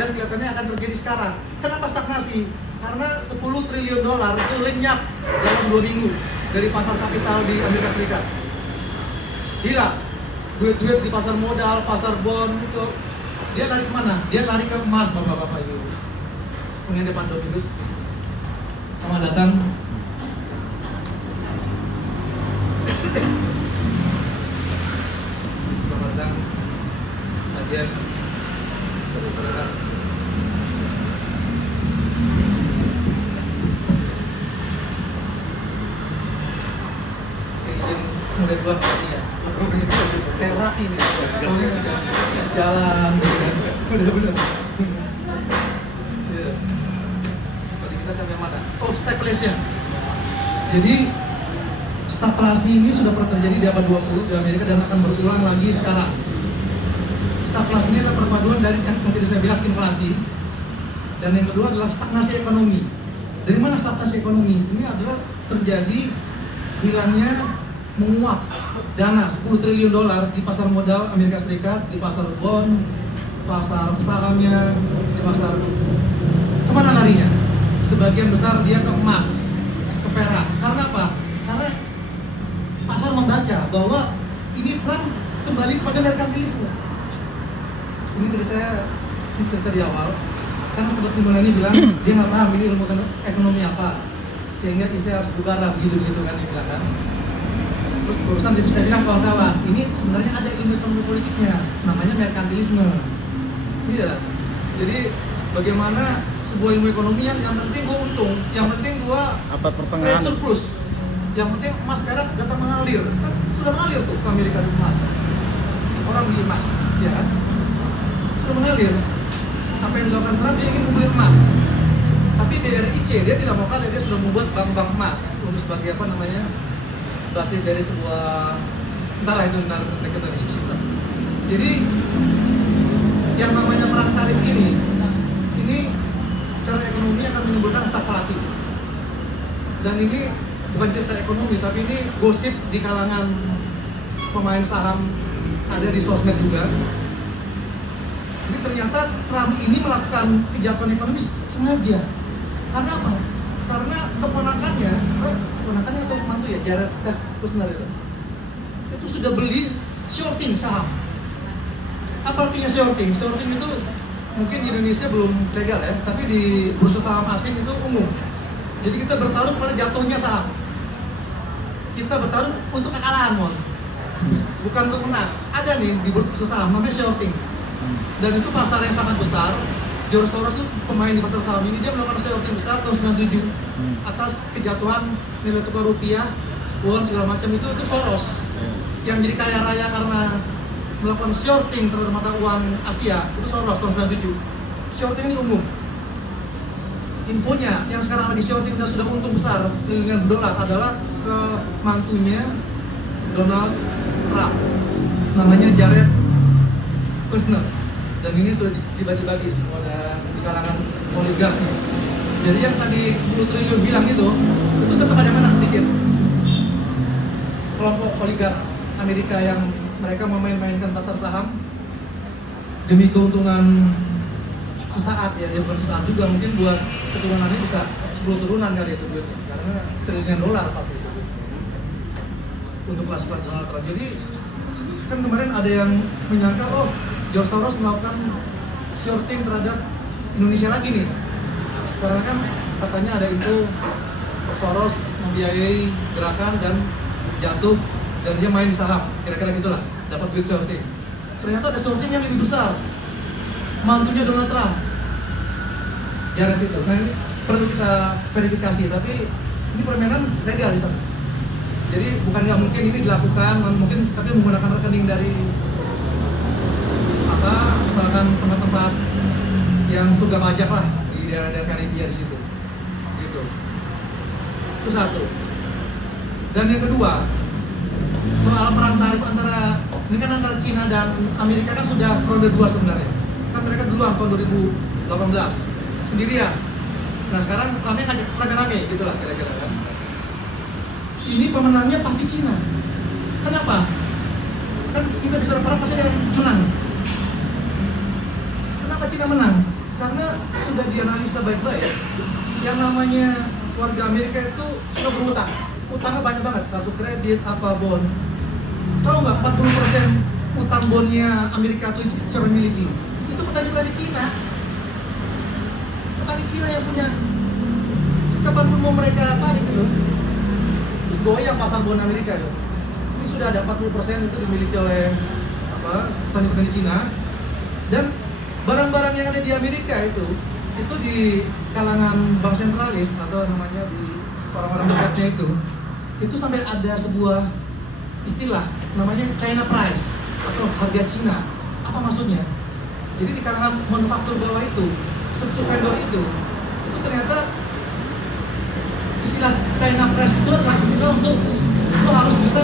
dan kelihatannya akan terjadi sekarang. Kenapa stagnasi? Karena 10 triliun dolar itu lenyap dalam 2 minggu dari pasar kapital di Amerika Serikat. Hilang. Duit-duit di pasar modal, pasar bond itu dia lari kemana? Dia lari ke emas, bapak-bapak itu. Kemudian depan Domingus. Selamat datang. Selamat datang. Kajian sebentar. Saya izin mulai keluar kasih ya. Terasi nih, soalnya jalan, bener-bener. Tadi kita sampai mana? Oh, stagflation. Jadi stagflasi ini sudah pernah terjadi di abad 20 di Amerika dan akan berulang lagi sekarang. Stagflasi ini adalah perpaduan dari yang tadi saya bilang inflasi, dan yang kedua adalah stagnasi ekonomi. Dari mana stagnasi ekonomi? Ini adalah terjadi hilangnya menguap dana 10 triliun dolar di pasar modal Amerika Serikat, di pasar bond, pasar sahamnya, di pasar. Kemana larinya? Sebagian besar dia ke emas, ke perak. Karena apa? Karena pasar membaca bahwa ini Trump kembali kepada merkantilisme. Ini tadi saya cerita di awal, kan seperti Melani bilang dia nggak paham ini ilmu ekonomi apa, sehingga saya harus bugara begitu kan dia bilang kan. Terus urusan saya bisa bilang kawan-kawan, ini sebenarnya ada ilmu ekonomi politiknya, namanya merkantilisme. Iya. Jadi bagaimana sebuah ilmu ekonomi yang penting gua untung, yang penting gua trade surplus, yang penting emas perak datang mengalir, kan sudah mengalir tuh ke Amerika di emas. Orang beli emas, ya kan? Sudah mengalir. Apa yang dilakukan Trump, dia ingin membeli emas. Tapi BRIC dia tidak mau kalah, dia sudah membuat bank-bank emas untuk sebagai apa namanya? Basis dari sebuah entahlah itu kita diskusi. Jadi yang namanya perang tarif ini secara ekonomi akan menimbulkan stagflasi. Dan ini bukan cerita ekonomi, tapi ini gosip di kalangan pemain saham, ada di sosmed juga. Jadi ternyata Trump ini melakukan kejahatan ekonomi sengaja. Karena apa? Karena keponakannya atau mantu ya, Jared Kushner itu sudah beli shorting saham. Apa artinya shorting? Shorting itu mungkin di Indonesia belum legal ya, tapi di bursa saham asing itu umum. Jadi kita bertarung pada jatuhnya saham. Kita bertarung untuk kekalahan, bukan untuk menang. Ada nih di bursa saham namanya shorting, dan itu pasar yang sangat besar. George Soros itu pemain di pasar saham ini, dia melakukan shorting besar tahun 97 atas kejatuhan nilai tukar rupiah, won segala macam itu Soros yang jadi kaya raya karena melakukan shorting terhadap mata uang Asia, itu Soros tahun 97. Shorting ini umum. Infonya yang sekarang lagi shorting dan sudah untung besar triliunan dolar adalah ke mantunya Donald Trump, namanya Jared Kushner. Dan ini sudah dibagi-bagi semua di kalangan oligark. Jadi yang tadi 10 triliun bilang itu tetap ada menang sedikit. Kelompok oligark Amerika yang mereka memain-mainkan pasar saham demi keuntungan sesaat ya, bukan sesaat juga, mungkin buat keturunannya bisa 10 turunan kali itu duitnya, karena triliunan dolar pasti itu untuk kelas-kelas Donald Trump. Jadi kan kemarin ada yang menyangka George Soros melakukan shorting terhadap Indonesia lagi nih, karena kan katanya ada info Soros membiayai gerakan dan jatuh dan dia main di saham, kira-kira gitulah, dapat duit shorting. Ternyata ada shorting yang lebih besar, mantunya Donald Trump, Jared itu. Nah ini perlu kita verifikasi, tapi ini permainan legal di sana. Jadi bukan nggak mungkin ini dilakukan, mungkin tapi menggunakan rekening dari misalkan tempat-tempat yang surga pajak lah di daerah-daerah Karibia di situ, gitu. Itu satu. Dan yang kedua, soal perang tarif antara Cina dan Amerika kan sudah ronde 2 sebenarnya. Kan mereka duluan tahun 2018 sendirian. Nah sekarang rame-rame gitulah kira-kira kan. Ini pemenangnya pasti Cina. Kenapa? Kan kita bicara perang pasti ada yang menang. Kenapa Cina menang? Karena sudah dianalisa baik-baik, yang namanya warga Amerika itu suka berutang. Utangnya banyak banget, kartu kredit, apa bond. Tahu nggak 40% utang bondnya Amerika itu siapa yang miliki? Itu petani-petani Cina. Petani Cina yang punya. Kapanpun mau mereka tarik itu goyang pasar bond Amerika itu. Ini sudah ada 40% itu dimiliki oleh petani-petani Cina. Dan barang-barang yang ada di Amerika itu di kalangan bank sentralis atau namanya di orang-orang dekatnya itu sampai ada sebuah istilah namanya China price atau harga Cina. Apa maksudnya? Jadi di kalangan manufaktur bawah itu, sub-vendor itu ternyata istilah China price itu adalah istilah untuk lo harus bisa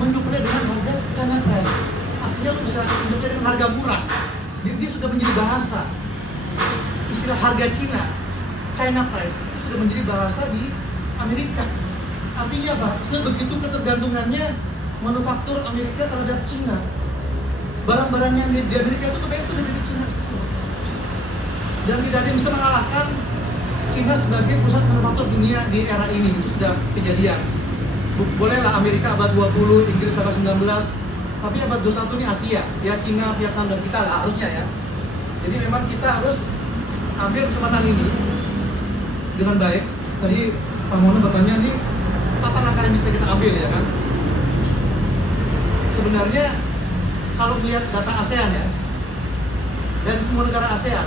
menjualnya dengan harga China price. Artinya lo bisa menjualnya dengan harga murah. Jadi dia sudah menjadi bahasa. Istilah harga Cina, China price itu sudah menjadi bahasa di Amerika. Artinya apa? Sebegitu ketergantungannya manufaktur Amerika terhadap Cina. Barang-barangnya di Amerika itu kebanyakan sudah dari Cina. Dan tidak ada yang bisa mengalahkan Cina sebagai pusat manufaktur dunia di era ini. Itu sudah kejadian. Bolehlah Amerika abad 20, Inggris abad 19, tapi abad 21 ini Asia, ya Cina, Vietnam, dan kita lah harusnya ya. Jadi memang kita harus ambil kesempatan ini dengan baik. Tadi Pak Mono bertanya nih, apa langkah yang bisa kita ambil ya kan? Sebenarnya kalau melihat data ASEAN ya, dan semua negara ASEAN,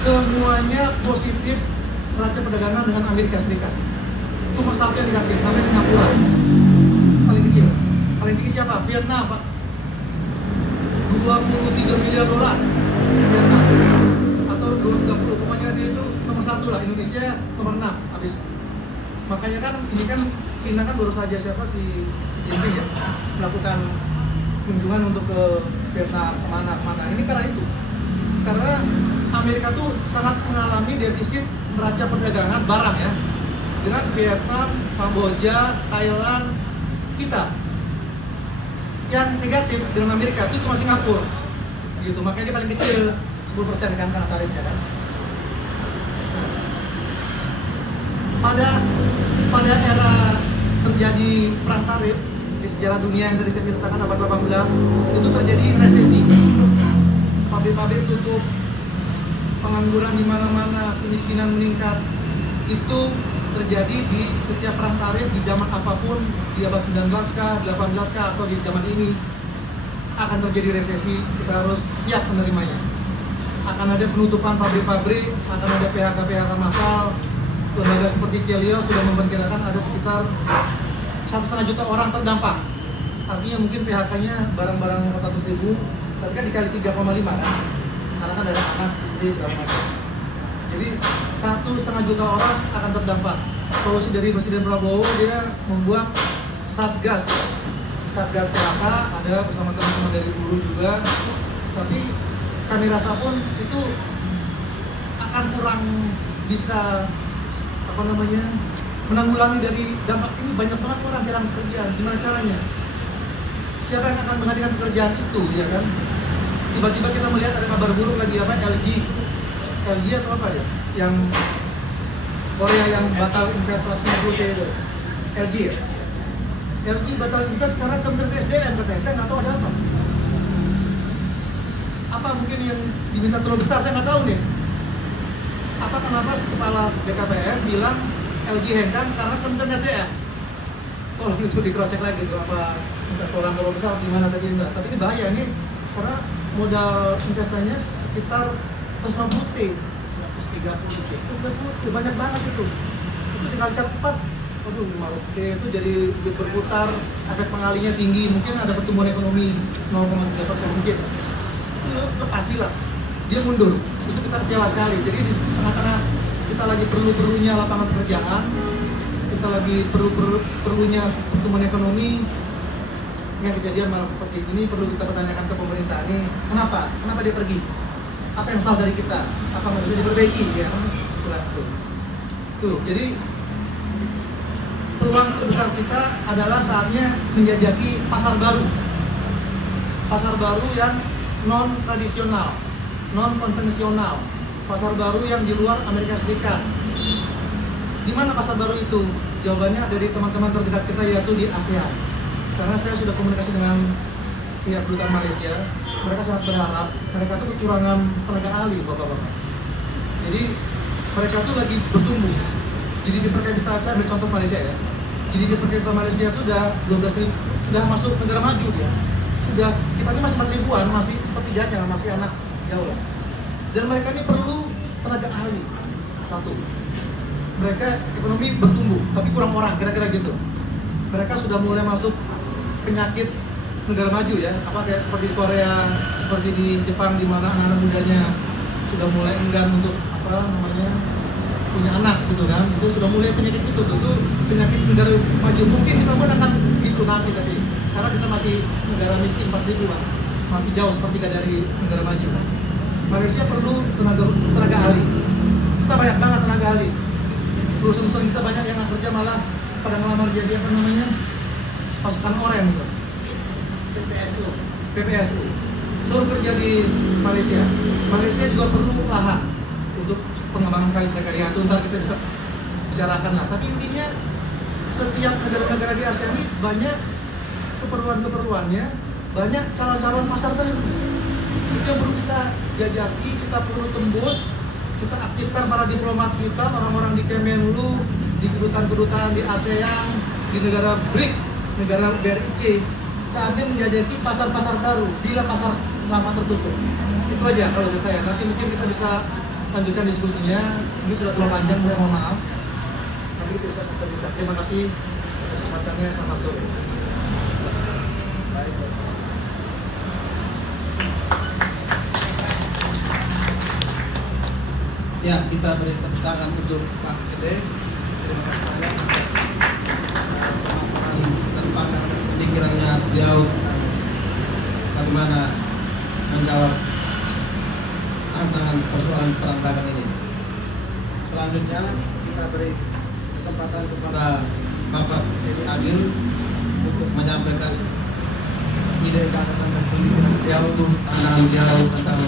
semuanya positif neraca perdagangan dengan Amerika Serikat. Cuma satu yang negatif, namanya Singapura. Paling kecil. Paling tinggi siapa? Vietnam, Pak. 23 miliar dolar. Vietnam. Atau 230. Pokoknya dia itu nomor 1 lah. Indonesia nomor 6. Habis. Makanya kan ini kan Cina kan baru saja siapa si Jinping ya melakukan kunjungan untuk ke Vietnam kemana. Ini karena itu. Karena Amerika tuh sangat mengalami defisit neraca perdagangan barang ya dengan Vietnam, Kamboja, Thailand, kita. Yang negatif dengan Amerika itu cuma Singapura. Gitu. Makanya dia paling kecil 10% kan karena tarifnya kan. Pada era terjadi perang tarif di sejarah dunia yang tadi saya ceritakan abad 18 itu terjadi resesi. Pabrik-pabrik tutup, pengangguran di mana-mana, kemiskinan meningkat. Itu terjadi di setiap perang tarif di zaman apapun, di abad 19 kah, 18 kah, atau di zaman ini akan terjadi resesi. Kita harus siap menerimanya. Akan ada penutupan pabrik-pabrik, akan ada PHK massal. Lembaga seperti Celio sudah memperkirakan ada sekitar 1,5 juta orang terdampak. Artinya mungkin PHK-nya barang-barang 400.000, tapi kan dikali 3,5 kan? Karena kan ada anak, istri, segala macam. Jadi 1,5 juta orang akan terdampak. Solusi dari Presiden Prabowo, dia membuat Satgas PHK, ada bersama teman-teman dari buruh juga. Tapi kami rasa pun itu akan kurang bisa menanggulangi dari dampak ini. Banyak banget orang jarang pekerjaan. Gimana caranya? Siapa yang akan menghadirkan pekerjaan itu, ya kan? Tiba-tiba kita melihat ada kabar buruk lagi apa? LG atau apa ya? Yang Korea yang batal invest 150 itu. LG ya? LG batal invest karena Kementerian SDM katanya. Saya nggak tahu ada apa. Apa mungkin yang diminta terlalu besar? Saya nggak tahu nih. Apa kenapa si kepala BKPM bilang LG hengkang karena Kementerian SDM? Tolong itu di-cross-check lagi tuh apa investor terlalu besar gimana tadi enggak. Tapi ini bahaya nih karena modal investasinya sekitar 130 T, 130 T. Itu banyak banget itu. Itu dikalikan 4. Waduh, 50 T itu jadi berputar, aset pengalinya tinggi, mungkin ada pertumbuhan ekonomi 0,3% mungkin. Itu pasti lah. Dia mundur. Itu kita kecewa sekali. Jadi di tengah-tengah kita lagi perlu-perlunya lapangan pekerjaan, kita lagi perlu-perlunya pertumbuhan ekonomi, yang kejadian malah seperti ini. Perlu kita pertanyakan ke pemerintah ini, kenapa dia pergi? Apa yang salah dari kita? Apa yang bisa diperbaiki? Ya, tuh. Jadi peluang terbesar kita adalah saatnya menjajaki pasar baru yang non tradisional. non konvensional, pasar baru yang di luar Amerika Serikat. Di mana pasar baru itu? Jawabannya dari teman-teman terdekat kita, yaitu di ASEAN. Karena saya sudah komunikasi dengan pihak kedutaan Malaysia, mereka sangat berharap, mereka itu kekurangan tenaga ahli, bapak-bapak. Jadi mereka tuh lagi bertumbuh. Jadi di per kapita, saya ambil contoh Malaysia ya. Jadi di per kapita Malaysia itu udah 12.000, sudah masuk negara maju dia. Sudah, kita ini masih 4 ribuan, masih sepertiganya, masih anak jauh lah. Dan mereka ini perlu tenaga ahli. Satu, mereka ekonomi bertumbuh, tapi kurang orang, kira-kira gitu. Mereka sudah mulai masuk penyakit negara maju ya, apa kayak seperti di Korea, seperti di Jepang, di mana anak-anak mudanya sudah mulai enggan untuk apa namanya punya anak gitu kan. Itu sudah mulai penyakit itu penyakit negara maju. Mungkin kita pun akan gitu nanti, tapi karena kita masih negara miskin 4 ribuan, masih jauh sepertiga dari negara maju. Malaysia perlu tenaga ahli. Kita banyak banget tenaga ahli. Perusahaan kita banyak yang kerja malah pada ngelamar jadi apa namanya pasukan oranye gitu. PPSU. Suruh kerja di Malaysia. Malaysia juga perlu lahan untuk pengembangan sawit mereka ya. Itu ntar kita bisa bicarakan lah. Tapi intinya setiap negara-negara di ASEAN ini banyak keperluannya, banyak calon-calon pasar baru. Itu yang perlu kita jajaki, kita perlu tembus, kita aktifkan para diplomat kita, orang-orang di Kemenlu, di kedutaan-kedutaan di ASEAN, di negara BRIC, negara BRIC. Saatnya menjajaki pasar-pasar baru, bila pasar lama tertutup. Itu aja kalau dari saya. Nanti mungkin kita bisa lanjutkan diskusinya. Ini sudah terlalu panjang, mohon maaf. Nanti kita bisa lanjutkan. Terima kasih atas kesempatannya. Selamat sore. Ya, kita beri tepuk tangan untuk Pak Gede. Terima kasih banyak tentang pikirannya beliau tentang bagaimana menjawab tantangan persoalan perang dagang ini. Selanjutnya kita beri kesempatan kepada Bapak Agil untuk menyampaikan ide gagasan dan pemikiran beliau untuk pandangan beliau tentang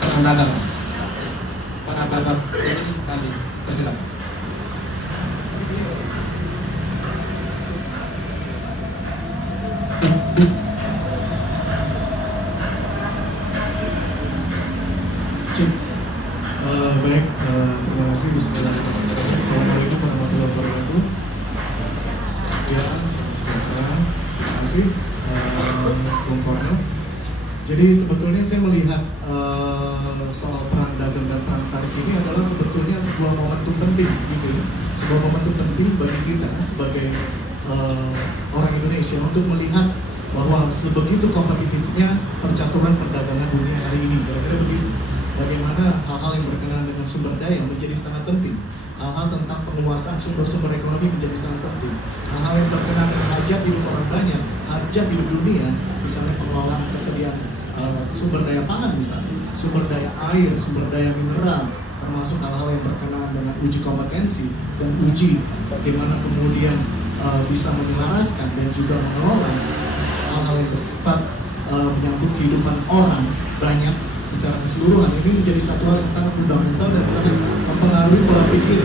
perang dagang. Bapak kami persilakan. Baik, terima kasih. Bismillahirrahmanirrahim. Assalamualaikum warahmatullahi wabarakatuh. Ya, sejahtera. Terima kasih, Bung Korno. Jadi sebetulnya saya melihat soal perang dagang dan perang tarif ini adalah sebetulnya sebuah momentum penting, gitu ya. Sebuah momentum penting bagi kita sebagai orang Indonesia untuk melihat bahwa sebegitu kompetitifnya percaturan perdagangan dunia hari ini. Kira-kira begitu. Bagaimana hal-hal yang berkenaan dengan sumber daya menjadi sangat penting. Hal-hal tentang penguasaan sumber-sumber ekonomi menjadi sangat penting. Hal-hal yang berkenaan dengan hajat hidup orang banyak, hajat hidup dunia, misalnya pengelolaan kesediaan sumber daya pangan misalnya, sumber daya air, sumber daya mineral, termasuk hal-hal yang berkenaan dengan uji kompetensi dan uji bagaimana kemudian bisa menyelaraskan dan juga mengelola hal-hal yang bersifat menyangkut kehidupan orang banyak secara keseluruhan. Ini menjadi satu hal yang sangat fundamental dan sangat mempengaruhi pola pikir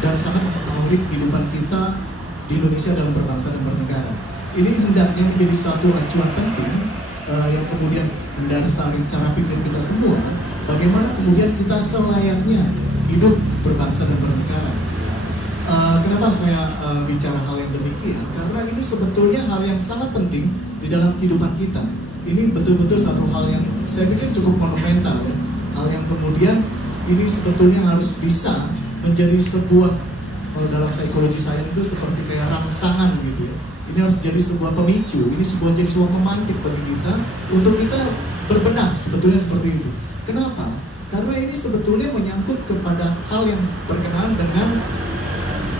dan sangat mempengaruhi kehidupan kita di Indonesia dalam berbangsa dan bernegara. Ini hendaknya menjadi satu acuan penting yang kemudian mendasari cara pikir kita semua. Bagaimana kemudian kita selayaknya hidup berbangsa dan bernegara. Kenapa saya bicara hal yang demikian? Karena ini sebetulnya hal yang sangat penting di dalam kehidupan kita. Ini betul-betul satu hal yang saya pikir cukup monumental, ya. Hal yang kemudian ini sebetulnya harus bisa menjadi sebuah, kalau dalam psikologi saya itu seperti kayak rangsangan gitu ya. Ini harus jadi sebuah pemicu, ini jadi sebuah pemantik bagi kita untuk kita berbenah, sebetulnya seperti itu. Kenapa? Karena ini sebetulnya menyangkut kepada hal yang berkenaan dengan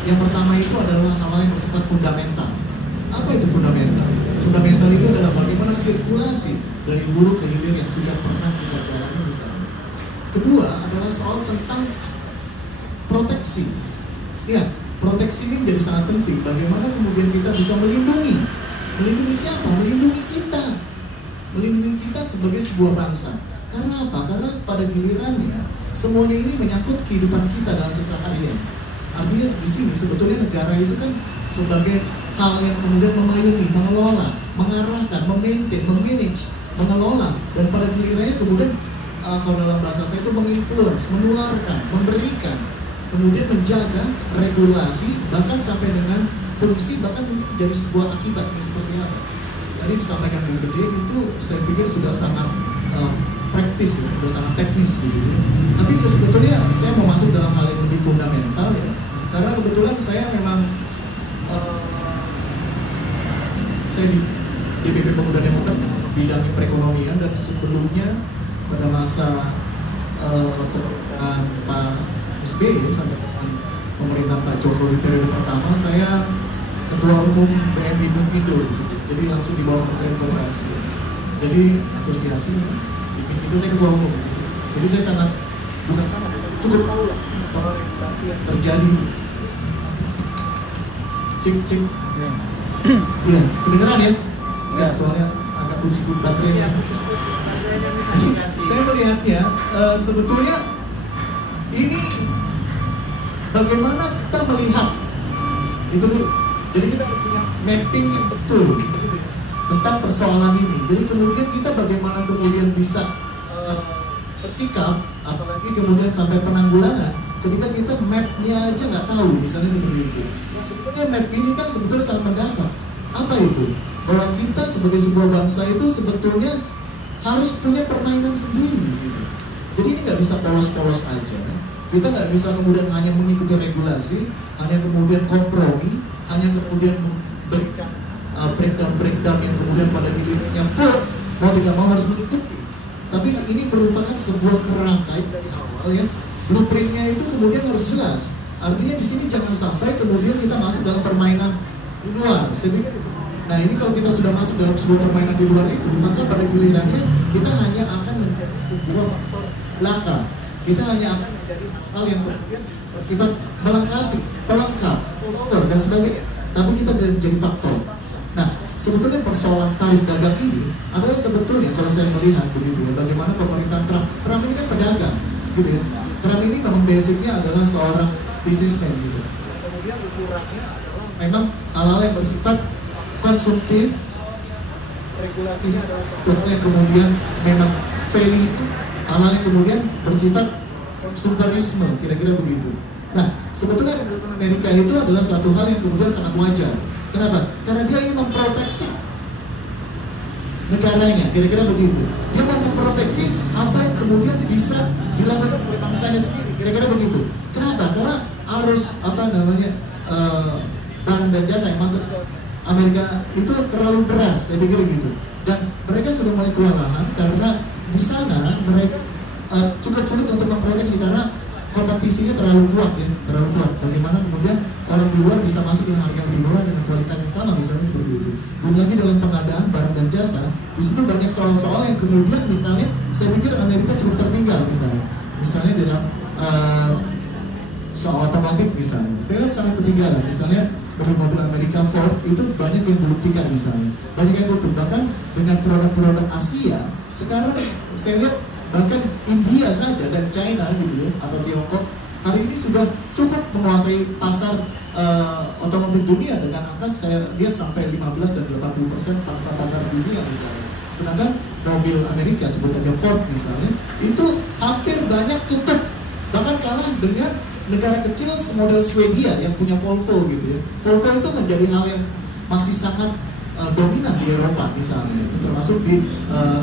yang pertama itu adalah hal-hal yang bersifat fundamental. Apa itu fundamental? Fundamental itu adalah bagaimana sirkulasi dari hulu ke hilir yang sudah pernah kita jalani misalnya. Kedua adalah soal tentang proteksi. Ya, proteksi ini menjadi sangat penting. Bagaimana kemudian kita bisa melindungi siapa? Melindungi kita. melindungi kita sebagai sebuah bangsa. Karena apa? Karena pada gilirannya semuanya ini menyangkut kehidupan kita dalam keseharian. Artinya di sini sebetulnya negara itu kan sebagai hal yang kemudian memayungi, mengelola, mengarahkan, memaintain, memanage, mengelola, dan pada gilirannya kemudian kalau dalam bahasa saya itu menginfluence, menularkan, memberikan, kemudian menjaga regulasi, bahkan sampai dengan fungsi, bahkan jadi sebuah akibat yang seperti apa. Tadi disampaikan dengan gede itu saya pikir sudah sangat praktis, ya, sudah sangat teknis gitu. Tapi sebetulnya saya mau masuk dalam hal yang lebih fundamental ya, karena kebetulan saya memang saya di DPP Pemuda Demokrat bidang perekonomian, dan sebelumnya pada masa pemerintahan Pak SBY sampai pemerintahan Pak Jokowi periode pertama, saya ketua umum BMI Bumpindo, jadi langsung di bawah Kementerian Koperasi. Jadi asosiasi itu saya ketua umum. Jadi saya sangat cukup tahu lah soal regulasi yang terjadi. Cek. Iya, kedengeran ya? Enggak, soalnya agak putus baterai. Saya melihatnya sebetulnya ini bagaimana kita melihat itu dulu. Jadi kita punya mapping yang betul tentang persoalan ini. Jadi kemudian kita bagaimana kemudian bisa bersikap, apalagi kemudian sampai penanggulangan ketika kita mapnya aja nggak tahu, misalnya seperti itu. Nah, sebetulnya map ini kan sebetulnya sangat mendasar. Apa itu? Bahwa kita sebagai sebuah bangsa itu sebetulnya harus punya permainan sendiri gitu. Jadi ini nggak bisa polos-polos aja. Kita nggak bisa kemudian hanya mengikuti regulasi, hanya kemudian kompromi, hanya kemudian memberikan breakdown yang kemudian pada dirinya mau tidak mau harus mengikuti. Tapi ini merupakan sebuah kerangka dari awal ya. Blueprintnya itu kemudian harus jelas. Artinya di sini jangan sampai kemudian kita masuk dalam permainan di luar. Nah ini kalau kita sudah masuk dalam sebuah permainan di luar itu, maka pada gilirannya kita hanya akan menjadi sebuah faktor belaka. Kita hanya akan menjadi hal yang kemudian bersifat melengkapi, pelengkap, dan sebagainya. Tapi kita tidak menjadi faktor. Nah, sebetulnya persoalan tarif dagang ini adalah sebetulnya kalau saya melihat begitu ya, bagaimana pemerintah Trump ini kan pedagang, gitu ya. Trump ini memang basicnya adalah seorang businessman gitu. Kemudian ukurannya adalah memang hal-hal yang bersifat konsumtif, regulasinya adalah satu hal yang kemudian memang value itu hal-hal yang kemudian bersifat konsumerisme, kira-kira begitu. Nah, sebetulnya Amerika itu adalah satu hal yang kemudian sangat wajar. Kenapa? Karena dia ingin memproteksi negaranya, kira-kira begitu. Dia mau memproteksi apa yang kemudian bisa dilakukan oleh bangsanya sendiri, kira-kira begitu. Kenapa? Karena arus barang dan jasa yang masuk Amerika itu terlalu deras, saya pikir gitu. Dan mereka sudah mulai kewalahan karena di sana mereka cukup sulit untuk memproteksi karena kompetisinya terlalu kuat ya, terlalu kuat. Bagaimana kemudian orang di luar bisa masuk dengan harga yang lebih murah dengan kualitas yang sama, misalnya seperti itu. Belum lagi dalam pengadaan barang dan jasa, di situ banyak soal-soal yang kemudian misalnya saya pikir Amerika cukup tertinggal misalnya dalam soal otomotif misalnya. Saya lihat sangat ketinggalan. Misalnya mobil Amerika Ford itu banyak yang dibuktikan misalnya, banyak yang tutup. Bahkan dengan produk-produk Asia sekarang saya lihat bahkan India saja dan China gitu ya, atau Tiongkok hari ini sudah cukup menguasai pasar otomotif dunia dengan angka saya lihat sampai 15 dan 80% pasar dunia misalnya. Sedangkan mobil Amerika sebut aja Ford misalnya itu hampir banyak tutup, bahkan kalah dengan negara kecil model Swedia yang punya Volvo gitu ya. Volvo itu menjadi hal yang masih sangat dominan di Eropa misalnya, termasuk di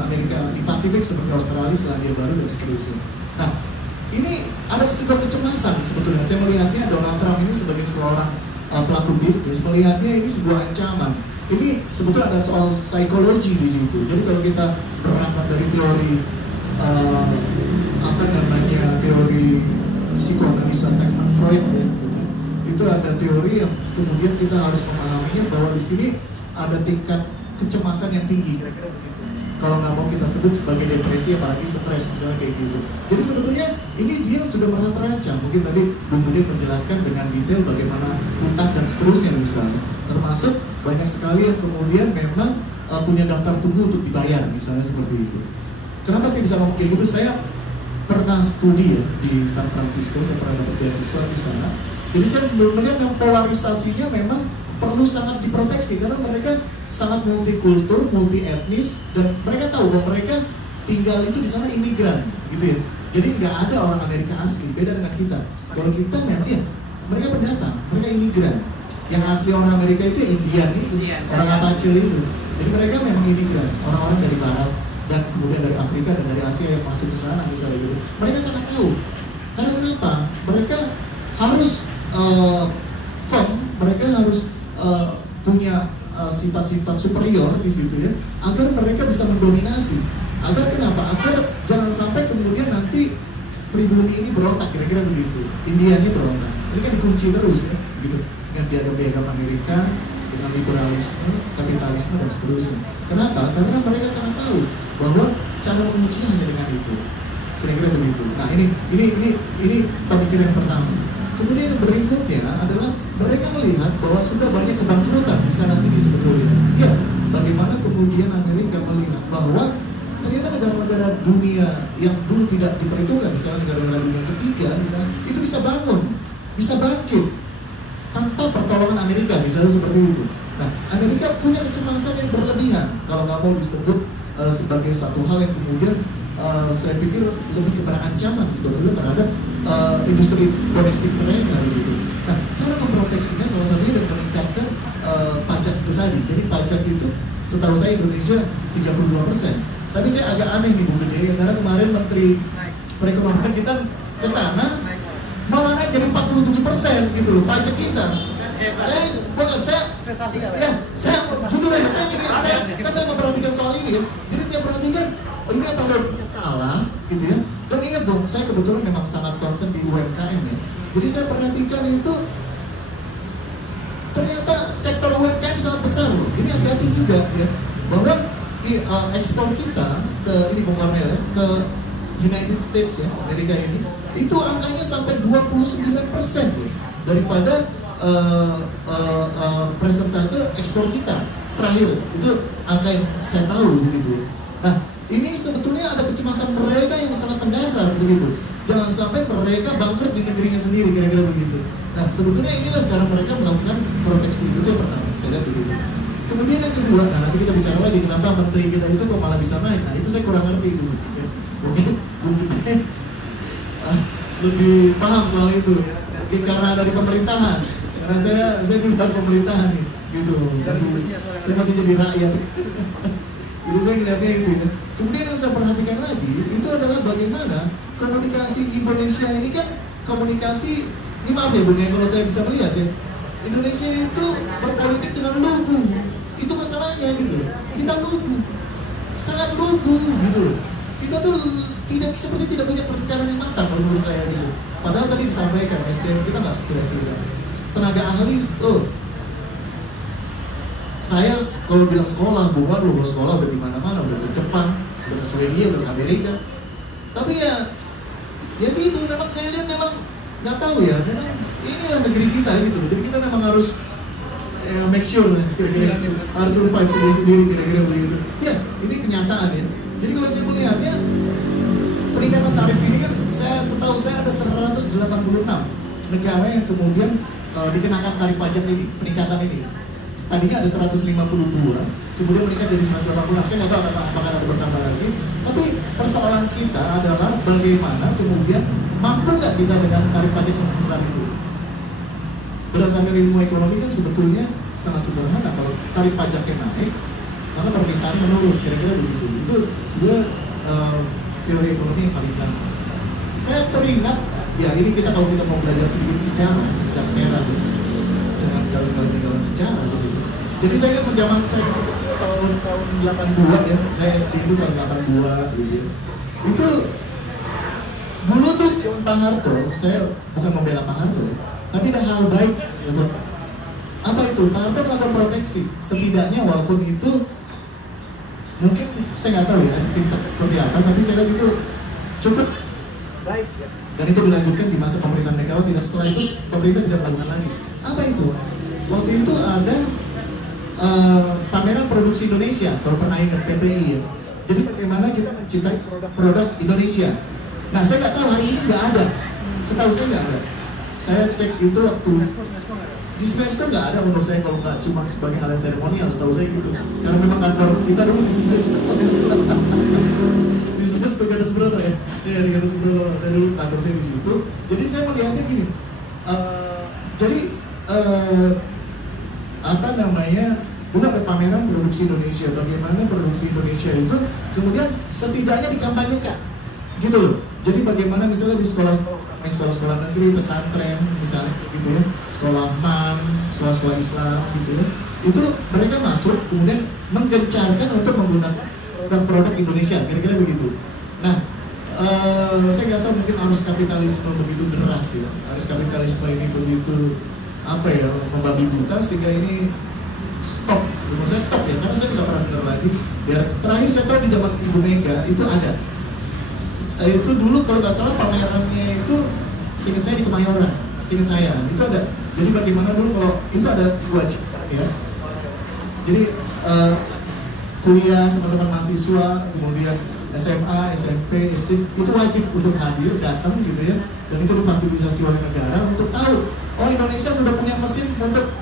Amerika, di Pasifik seperti Australia, Selandia Baru dan seterusnya. Nah, ini ada sebuah kecemasan sebetulnya. Saya melihatnya Donald Trump ini sebagai seorang pelaku bisnis, melihatnya ini sebuah ancaman. Ini sebetulnya ada soal psikologi di situ. Jadi kalau kita berangkat dari teori teori psikoanalisa Sigmund Freud ya, itu ada teori yang kemudian kita harus memahaminya bahwa di sini ada tingkat kecemasan yang tinggi. Kalau nggak mau kita sebut sebagai depresi, apalagi stres misalnya kayak gitu. Jadi sebetulnya ini dia sudah merasa terancam. Mungkin tadi Bung Budi menjelaskan dengan detail bagaimana utang dan seterusnya misalnya. Termasuk banyak sekali yang kemudian memang punya daftar tunggu untuk dibayar, misalnya seperti itu. Kenapa saya bisa ngomong kayak gitu? Saya pernah studi ya di San Francisco, saya pernah dapat beasiswa di sana. Jadi saya melihat yang polarisasinya memang perlu sangat diproteksi karena mereka sangat multikultur, multi etnis, dan mereka tahu bahwa mereka tinggal itu di sana imigran, gitu ya. Jadi nggak ada orang Amerika asli, beda dengan kita. Kalau kita memang ya mereka pendatang, mereka imigran. Yang asli orang Amerika itu Indian itu, orang Apache itu. Jadi mereka memang imigran, orang-orang dari Barat dan kemudian dari Afrika dan dari Asia yang masuk ke sana misalnya gitu. Mereka sangat tahu. Karena kenapa? Mereka harus firm, mereka harus punya sifat-sifat superior di situ ya, agar mereka bisa mendominasi. Agar kenapa? Agar jangan sampai kemudian nanti pribumi ini berontak, kira-kira begitu. Indianya berontak. Ini kan dikunci terus ya, gitu. Dengan piagam Amerika, dengan liberalisme, kapitalisme dan seterusnya. Kenapa? Karena mereka sangat tahu bahwa cara menguncinya hanya dengan itu. Kira-kira begitu. Nah ini pemikiran yang pertama. Kemudian yang berikutnya adalah mereka melihat bahwa sudah banyak kebangkrutan di sana sini sebetulnya. Ya, bagaimana kemudian Amerika melihat bahwa ternyata negara-negara dunia yang dulu tidak diperhitungkan, misalnya negara-negara dunia ketiga, misalnya itu bisa bangun, bisa bangkit tanpa pertolongan Amerika, misalnya seperti itu. Nah, Amerika punya kecemasan yang berlebihan kalau nggak mau disebut sebagai satu hal yang kemudian saya pikir lebih kepada ancaman sebetulnya terhadap industri domestik mereka gitu. Nah, cara memproteksinya salah satunya dengan meningkatkan pajak itu tadi. Jadi pajak itu setahu saya Indonesia 32%. Tapi saya agak aneh nih Bu Gede, karena kemarin Menteri Perekonomian kita ke sana malah naik jadi 47% gitu loh pajak kita. Saya jujur aja, saya memperhatikan soal ini ya. Jadi saya perhatikan ini apa salah gitu ya. Dan ingat dong, saya kebetulan memang sangat concern di UMKM ya. Jadi saya perhatikan itu ternyata sektor UMKM sangat besar loh. Ini hati-hati juga ya, bahwa ekspor kita ke ini Bung Karmel ya, ke United States ya, Amerika ini, itu angkanya sampai 29% loh, daripada persentase ekspor kita terakhir. Itu angka yang saya tahu begitu. Nah, ini sebetulnya ada kecemasan mereka yang sangat mendasar begitu. Jangan sampai mereka bangkrut di negerinya sendiri, kira-kira begitu. Nah, sebetulnya inilah cara mereka melakukan proteksi. Itu yang pertama, saya lihat begitu. Kemudian yang kedua, nah nanti kita bicara lagi kenapa menteri kita itu kok malah bisa naik. Nah, itu saya kurang ngerti dulu. Mungkin lebih paham soal itu. Mungkin karena dari pemerintahan. Karena saya dulu dari pemerintahan nih, gitu. Saya masih jadi rakyat. Jadi saya ngeliatnya itu ya. Kemudian yang saya perhatikan lagi itu adalah bagaimana komunikasi Indonesia ini kan komunikasi, ini maaf ya Bung ya kalau saya bisa melihat ya, Indonesia itu berpolitik dengan lugu. Itu masalahnya gitu. Kita lugu, sangat lugu gitu. Kita tuh seperti tidak punya perencanaan yang matang menurut saya gitu. Padahal tadi disampaikan SDM kita nggak kira-kira tenaga ahli. Saya kalau bilang sekolah, bukan loh sekolah udah di mana-mana, udah ke Jepang, udah ke Swedia, udah ke Amerika. Tapi ya gitu. Memang saya lihat memang nggak tahu ya. Memang inilah negeri kita gitu. Jadi kita memang harus make sure lah, kira-kira harus survive sendiri kira-kira begitu. Ya, ini kenyataan ya. Jadi kalau saya melihatnya peningkatan tarif ini kan setahu saya ada 186 negara yang kemudian dikenakan tarif pajak ini, peningkatan ini. Tadinya ada 152, kemudian meningkat jadi 186. Saya nggak tahu apakah ada bertambah lagi. Tapi persoalan kita adalah bagaimana kemudian mampu nggak kita dengan tarif pajak yang sebesar itu. Berdasarkan ilmu ekonomi kan sebetulnya sangat sederhana. Kalau tarif pajaknya naik, maka permintaan menurun, kira-kira begitu. Itu sudah teori ekonomi yang paling gampang. Saya teringat, ya ini kita kalau kita mau belajar sedikit sejarah, cas merah, jangan segala-segala negara sejarah gitu. Jadi saya kan zaman saya kecil tahun 82 ya, saya SD itu tahun 82 gitu. Itu dulu tuh Pak Harto, saya bukan membela Pak Harto ya, tapi ada hal baik ya, buat apa itu? Pak Harto melakukan proteksi, setidaknya walaupun itu mungkin saya nggak tahu ya efektif seperti apa, tapi saya lihat itu cukup baik ya. Dan itu dilanjutkan di masa pemerintahan Megawati, dan setelah itu pemerintah tidak melakukan lagi. Apa itu? Waktu itu ada pameran produksi Indonesia, kalau pernah ingat PPI ya. Jadi bagaimana kita mencintai produk Indonesia. Nah, saya nggak tahu hari ini nggak ada. Setahu saya nggak ada. Saya cek itu waktu di semester nggak ada menurut saya, kalau nggak cuma sebagai hal yang seremonial, setahu saya gitu. Karena memang kantor kita dulu di semester di semester Gatot Subroto ya. Iya, di Gatot Subroto. Saya dulu kantor saya di situ. Jadi saya melihatnya gini. Apa namanya? Udah ada pameran produksi Indonesia. Bagaimana produksi Indonesia itu kemudian setidaknya dikampanyekan, gitu loh. Jadi bagaimana misalnya di sekolah-sekolah negeri, pesantren misalnya gitu ya, sekolah MAN, sekolah-sekolah Islam gitu ya, itu mereka masuk kemudian menggencarkan untuk menggunakan produk Indonesia, kira-kira begitu. Nah, saya nggak tahu, mungkin arus kapitalisme begitu deras ya, arus kapitalisme ini begitu apa ya, membabi buta sehingga ini stop. Menurut saya stop ya, karena saya tidak pernah dengar lagi. Ya, terakhir saya tahu di zaman Ibu Mega itu ada. Itu dulu kalau nggak salah pamerannya itu, seingat saya di Kemayoran, seingat saya itu ada. Jadi bagaimana dulu kalau itu ada wajib ya. Jadi kuliah teman-teman mahasiswa, kemudian SMA, SMP, SD itu wajib untuk hadir, datang gitu ya. Dan itu difasilitasi oleh negara untuk tahu, oh Indonesia sudah punya mesin untuk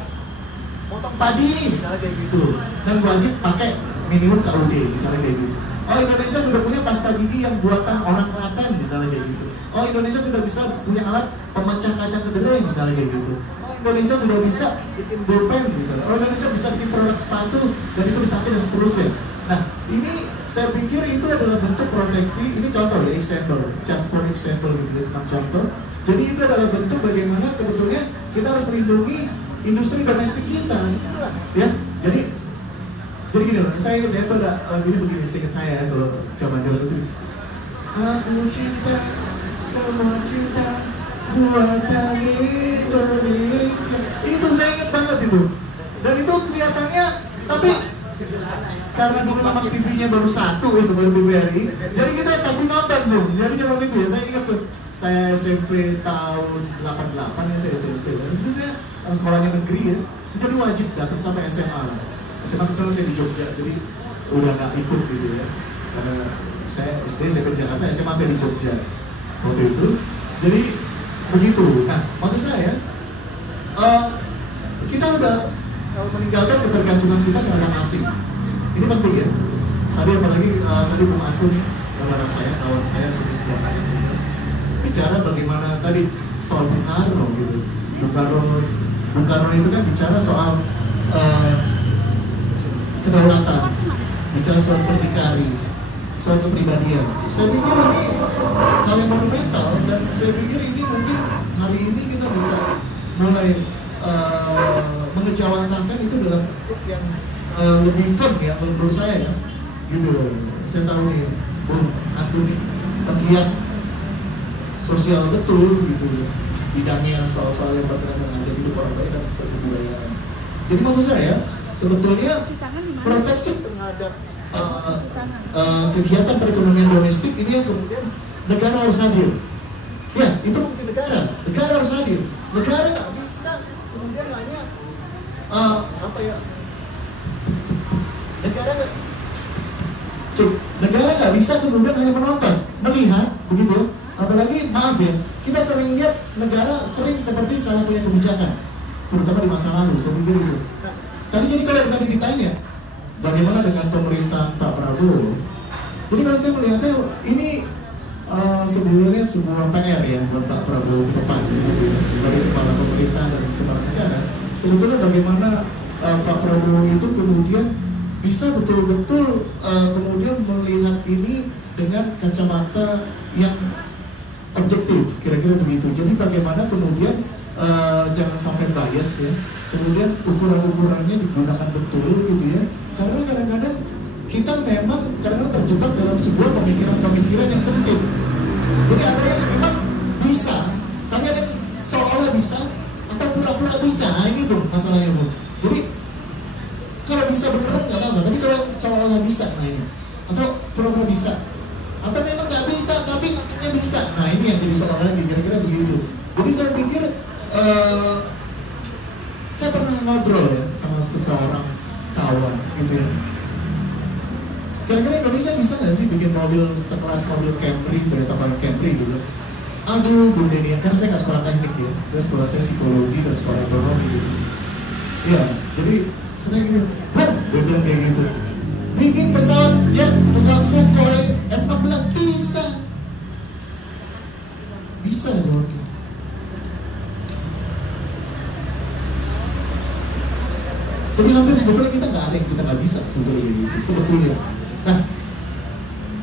potong padi nih, misalnya kayak gitu. Dan wajib pakai minimum KUD, misalnya kayak gitu. Oh Indonesia sudah punya pasta gigi yang buatan orang Klaten, misalnya kayak gitu. Oh Indonesia sudah bisa punya alat pemecah kaca kedelai, misalnya kayak gitu. Oh Indonesia sudah bisa bikin pulpen, misalnya. Oh Indonesia bisa bikin produk sepatu dan itu dipakai dan seterusnya. Nah ini saya pikir itu adalah bentuk proteksi. Ini contoh ya, example, just for example gitu, cuma contoh. Jadi itu adalah bentuk bagaimana sebetulnya kita harus melindungi industri domestik kita, ya. Jadi gini loh, saya ingat ya, itu ada lagunya begini, seingat saya ya, kalau zaman-zaman itu. Aku cinta, semua cinta, buatan Indonesia. Itu saya ingat banget itu. Dan itu kelihatannya, tapi karena dulu memang TV-nya baru satu, itu baru TVRI, jadi kita pasti nonton dong. Jadi zaman itu ya, saya ingat tuh, saya SMP tahun 88 ya, saya SMP. Itu saya sekolahnya negeri ya, jadi wajib datang sampai SMA. SMA kebetulan saya di Jogja, jadi udah nggak ikut gitu ya. Karena saya SD, saya di Jakarta, SMA saya di Jogja waktu itu. Jadi begitu. Nah, maksud saya, kita udah meninggalkan ketergantungan kita terhadap asing. Ini penting ya. Tadi apalagi tadi Bung Antun, saudara saya, kawan saya di sebelah kanan, bicara bagaimana tadi soal Bung Karno gitu. Bung Karno itu kan bicara soal kedaulatan, bicara soal berdikari, soal kepribadian. Saya pikir ini hal yang monumental, dan saya pikir ini mungkin hari ini kita bisa mulai mengejawantakan itu dalam bentuk yang lebih firm ya, menurut saya ya, gitu. Saya tahu nih, Bung Antun pegiat sosial betul gitu, bidangnya soal-soal yang berkaitan dengan hajat hidup orang lain dan kebudayaan. Jadi maksud saya sebetulnya proteksi terhadap kegiatan perekonomian domestik ini yang kemudian negara harus hadir. Ya, itu fungsi negara harus hadir. Negara nggak bisa kemudian hanya apa ya? Negara nggak bisa kemudian hanya menonton, melihat begitu. Apalagi maaf ya, kita sering lihat negara sering seperti salah punya kebijakan, terutama di masa lalu. Saya pikir itu. Tapi jadi kalau tadi ditanya, bagaimana dengan pemerintahan Pak Prabowo? Jadi kalau saya melihatnya ini sebenarnya sebuah PR ya buat Pak Prabowo ke depan sebagai kepala pemerintah dan kepala negara. Sebetulnya bagaimana Pak Prabowo itu kemudian bisa betul-betul kemudian melihat ini dengan kacamata yang objektif, kira-kira begitu. Jadi bagaimana kemudian jangan sampai bias ya. Kemudian ukuran-ukurannya digunakan betul gitu ya. Karena kadang-kadang kita memang karena terjebak dalam sebuah pemikiran-pemikiran yang sempit. Jadi ada yang memang bisa, tapi ada yang seolah bisa atau pura-pura bisa. Nah, ini dong masalahnya Bu. Jadi kalau bisa beneran nggak apa-apa, tapi kalau seolah-olah bisa, nah ini. Atau pura-pura bisa. Atau memang nggak bisa, tapi katanya bisa. Nah ini yang jadi soal lagi, kira-kira begitu. Jadi saya pikir saya pernah ngobrol ya sama seseorang ketahuan gitu ya. Kira-kira Indonesia bisa nggak sih bikin mobil sekelas mobil Camry, Toyota Camry dulu? Aduh, Bu Deni, karena saya nggak sekolah teknik ya, saya psikologi dan sekolah ekonomi gitu. Iya, jadi saya gitu, dia bilang kayak gitu. Bikin pesawat jet, pesawat Sukhoi F-16 bisa. Bisa jawabnya. Jadi hampir sebetulnya kita nggak ada yang kita nggak bisa sebetulnya. Nah,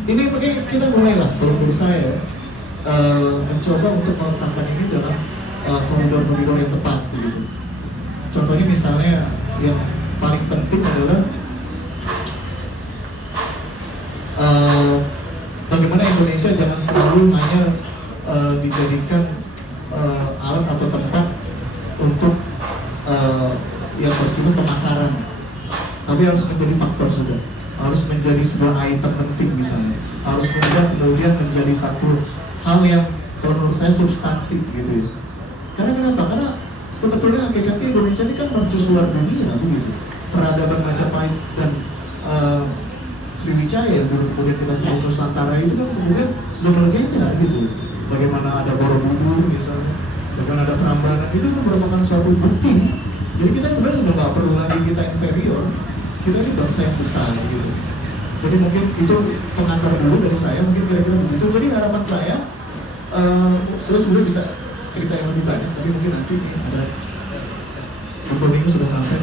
ini makanya kita mulailah, kalau menurut saya mencoba untuk meletakkan ini dalam koridor-koridor yang tepat gitu. Contohnya misalnya yang paling penting adalah bagaimana Indonesia jangan selalu hanya dijadikan alat atau tempat untuk yang bersifat pemasaran, tapi harus menjadi faktor juga, harus menjadi sebuah item penting misalnya, harus kemudian menjadi satu hal yang kalau menurut saya substansi gitu ya. Karena kenapa? Karena sebetulnya hakikatnya Indonesia ini kan mercusuar dunia begitu. Peradaban Majapahit dan Sriwijaya dulu kemudian kita sebut Nusantara itu kan kemudian sudah melegenda gitu. Bagaimana ada Borobudur misalnya, bagaimana ada Prambanan, itu kan merupakan suatu bukti. Jadi kita sebenarnya sudah nggak perlu lagi kita inferior, kita ini bangsa yang besar gitu. Jadi mungkin itu pengantar dulu dari saya, mungkin kira-kira begitu. Jadi harapan saya, saya sudah bisa cerita yang lebih banyak, tapi mungkin nanti ada Minggu sudah sampai.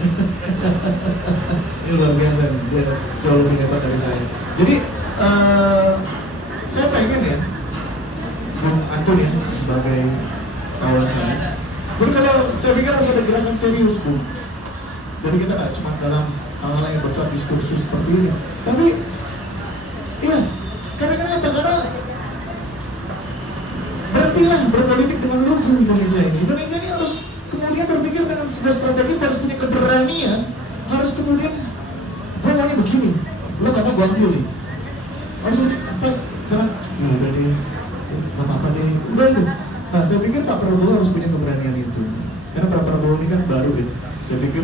Ini luar biasa, dia jauh lebih hebat dari saya. Jadi saya pengen ya, Bung Antun ya, sebagai kawan saya. Jadi kalau saya pikir harus ada gerakan serius, Bung. Jadi kita nggak cuma dalam hal-hal yang bersifat diskursus seperti ini, tapi iya, karena berhentilah berpolitik dengan lugu Indonesia ini. Indonesia ini harus kemudian berpikir dengan sebuah strategi, harus punya keberanian, harus kemudian gue maunya begini, lo gak mau gue ambil nih, harus apa? Jangan, ya udah deh, gak apa-apa deh, udah itu. Nah, saya pikir Pak Prabowo harus punya keberanian itu, karena Pak Prabowo ini kan baru deh. Saya pikir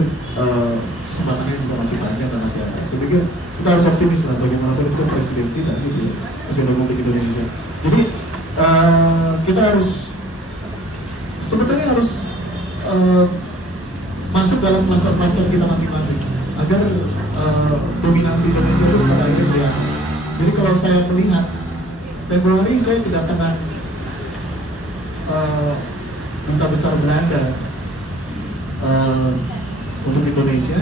kesempatannya juga masih banyak dan masih ada. Saya pikir kita harus optimis lah, bagaimanapun itu kan presiden kita gitu ya, Presiden Republik Indonesia. Jadi kita harus sebetulnya harus masuk dalam pasar-pasar kita masing-masing agar dominasi Indonesia itu pada akhirnya kelihatan. Jadi kalau saya melihat Februari saya kedatangan duta besar Belanda untuk Indonesia,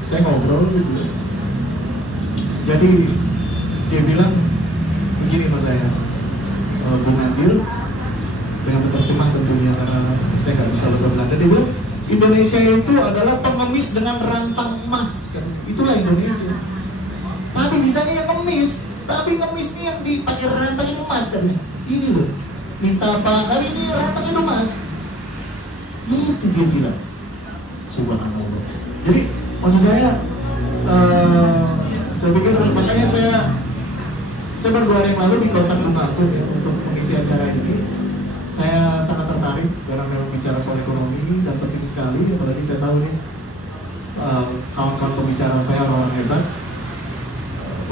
saya ngobrol gitu. Jadi dia bilang begini sama saya, Bung Adil, dengan menerjemah tentunya karena saya nggak bisa bahasa Belanda, dia bilang Indonesia itu adalah pengemis dengan rantang emas, itulah Indonesia. Tapi bisanya yang ngemis, tapi ngemisnya yang dipakai rantang emas katanya. Ini loh, minta apa? Kali ini rantang itu emas. Itu dia bilang. Subhanallah. Jadi maksud saya pikir makanya saya baru 2 hari yang lalu di kontak Bung Antun ya untuk mengisi acara ini. Saya sangat tertarik karena memang bicara soal ekonomi dan penting sekali, apalagi saya tahu nih kawan-kawan pembicara saya orang-orang hebat.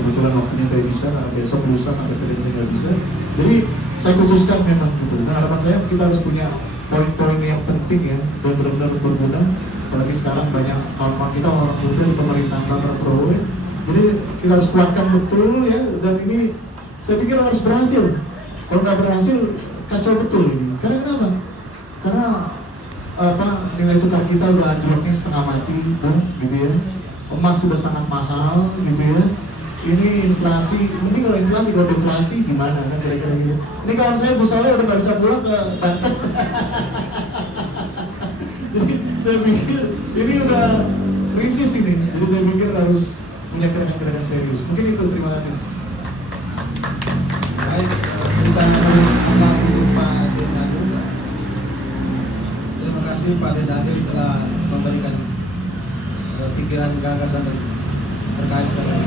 Kebetulan waktunya saya bisa karena besok lusa sampai Senin saya nggak bisa. Jadi saya khususkan memang gitu. Dan harapan saya kita harus punya poin-poin yang penting ya dan benar-benar berguna. Apalagi sekarang banyak kawan-kawan kita orang muda di pemerintahan Pak Prabowo. Jadi kita harus kuatkan betul ya, dan ini saya pikir harus berhasil. Kalau nggak berhasil kacau betul ini. Karena kenapa? Karena nilai tukar kita udah anjloknya setengah mati, gitu ya. Emas sudah sangat mahal, gitu ya. Ini inflasi, mending kalau inflasi, kalau deflasi gimana kan kira-kira gitu. Ini kawan saya Bu Saleh udah nggak bisa pulang ke Banten. Jadi saya pikir ini udah krisis ini. Jadi saya pikir harus punya gerakan-gerakan serius. Mungkin itu, terima kasih. Baik, kita amal untuk Pak Dendagil. Terima kasih Pak Dendagil telah memberikan pikiran gagasan terkait dengan